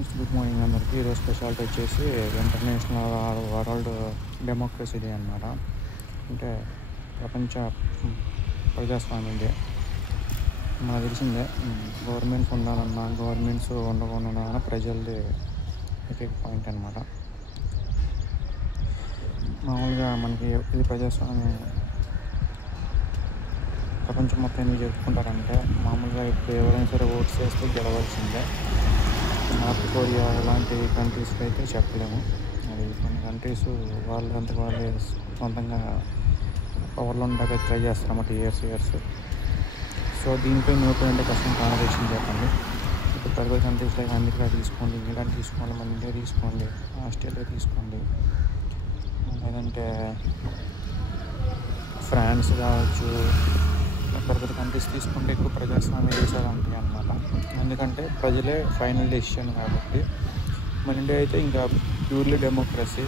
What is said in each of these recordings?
Friends, good morning అందరికీ. ఈరోజు speciality వచ్చేసి ఇంటర్నేషనల్ వరల్డ్ డెమోక్రసీ డే అనమాట. అంటే ప్రపంచ ప్రజాస్వామ్య డే. మనకు తెలిసిందే, గవర్నమెంట్స్ ఉండాలన్నా గవర్నమెంట్స్ ఉండకుండా ప్రజలది ఏకైక పాయింట్ అనమాట. మామూలుగా మనకి ఇది ప్రజాస్వామ్యం ప్రపంచం మొత్తం ఎందుకు జరుపుకుంటారంటే, మామూలుగా ఇప్పుడు ఎవరైనా సరే ఓట్స్ వేస్తే గెలవాల్సిందే. నార్త్ కొరియా ఇలాంటి కంట్రీస్లో అయితే చెప్పలేము. అది కొన్ని కంట్రీస్ వాళ్ళంతకు వాళ్ళే సొంతంగా పవర్లో ఉండగా ట్రై చేస్తారన్నమాట ఇయర్స్. సో దీనిపై నోటు అంటే కష్టం. కాంపిటీషన్ చెప్పండి. ఇప్పుడు పెద్ద కంట్రీస్ లైక్ అమెరికా తీసుకోండి, ఇంగ్లాండ్ తీసుకోండి, మన ఇండియా తీసుకోండి, ఆస్ట్రేలియా తీసుకోండి, లేదంటే ఫ్రాన్స్ కావచ్చు, పెద్ద కంట్రీస్ తీసుకుంటే ఎక్కువ ప్రజాస్వామ్య దేశాలు ఉంటాయి అన్నమాట. ఎందుకంటే ప్రజలే ఫైనల్ డెసిషన్ కాబట్టి. మన ఇండియా అయితే ఇంకా ప్యూర్లీ డెమోక్రసీ.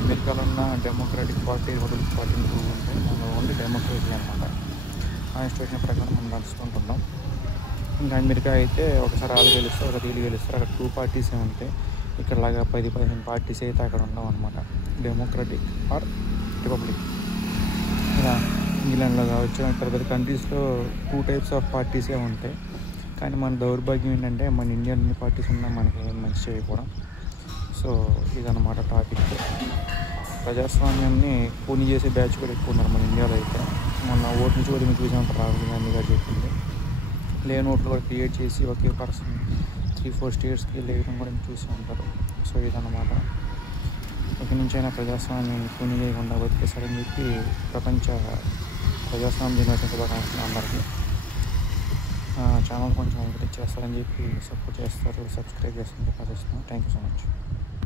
అమెరికాలో ఉన్న democratic party, republic party two ఉంటాయి. మన ఓన్లీ డెమోక్రసీ అనమాట. కాన్స్టిట్యూషన్ ప్రకారం మనం నడుచుకుంటున్నాం. ఇంకా అమెరికా అయితే ఒకసారి వాళ్ళు గెలుస్తారు, ఒకసారి వీళ్ళు గెలుస్తారు. అక్కడ 2 పార్టీసే ఉంటాయి. ఇక్కడలాగా 10-15 పార్టీస్ అయితే అక్కడ ఉండవు అనమాట. Democratic or republic. ఇలా ఇంగ్లాండ్లో కావచ్చు, పెద్ద కంట్రీస్లో 2 టైప్స్ ఆఫ్ పార్టీసే ఉంటాయి. కానీ మన దౌర్భాగ్యం ఏంటంటే, మన ఇండియన్ అన్ని పార్టీస్ ఉన్నా మనకి ఏం మంచి చేయకపోవడం. సో ఇదన్నమాట టాపిక్. ప్రజాస్వామ్యాన్ని కూని చేసే బ్యాచ్ కూడా ఎక్కువ ఉన్నారు మన ఇండియాలో అయితే. మొన్న ఓటు నుంచి కూడా మీకు చూసాం, రాహుల్ గాంధీ గారు చెప్పింది. లేని ఓట్లు కూడా క్రియేట్ చేసి ఒకే పర్సన్ 3-4 స్టేట్స్కి లేయడం కూడా మీరు చూసి ఉంటారు. సో ఇదన్నమాట. ఇక నుంచైనా ప్రజాస్వామ్యం కూని చేయకుండా బతికేస్తారని చెప్పి ప్రపంచ ప్రజాస్వామ్య దినోత్సవ శుభాకాంక్షలు అందరికీ. ఛానల్ కొంచెం ఎంకరేజ్ చేస్తారని చెప్పి సపోర్ట్ చేస్తారు, సబ్స్క్రైబ్ చేస్తారని చెప్పి ఆశిస్తున్నాను. Thank you so much.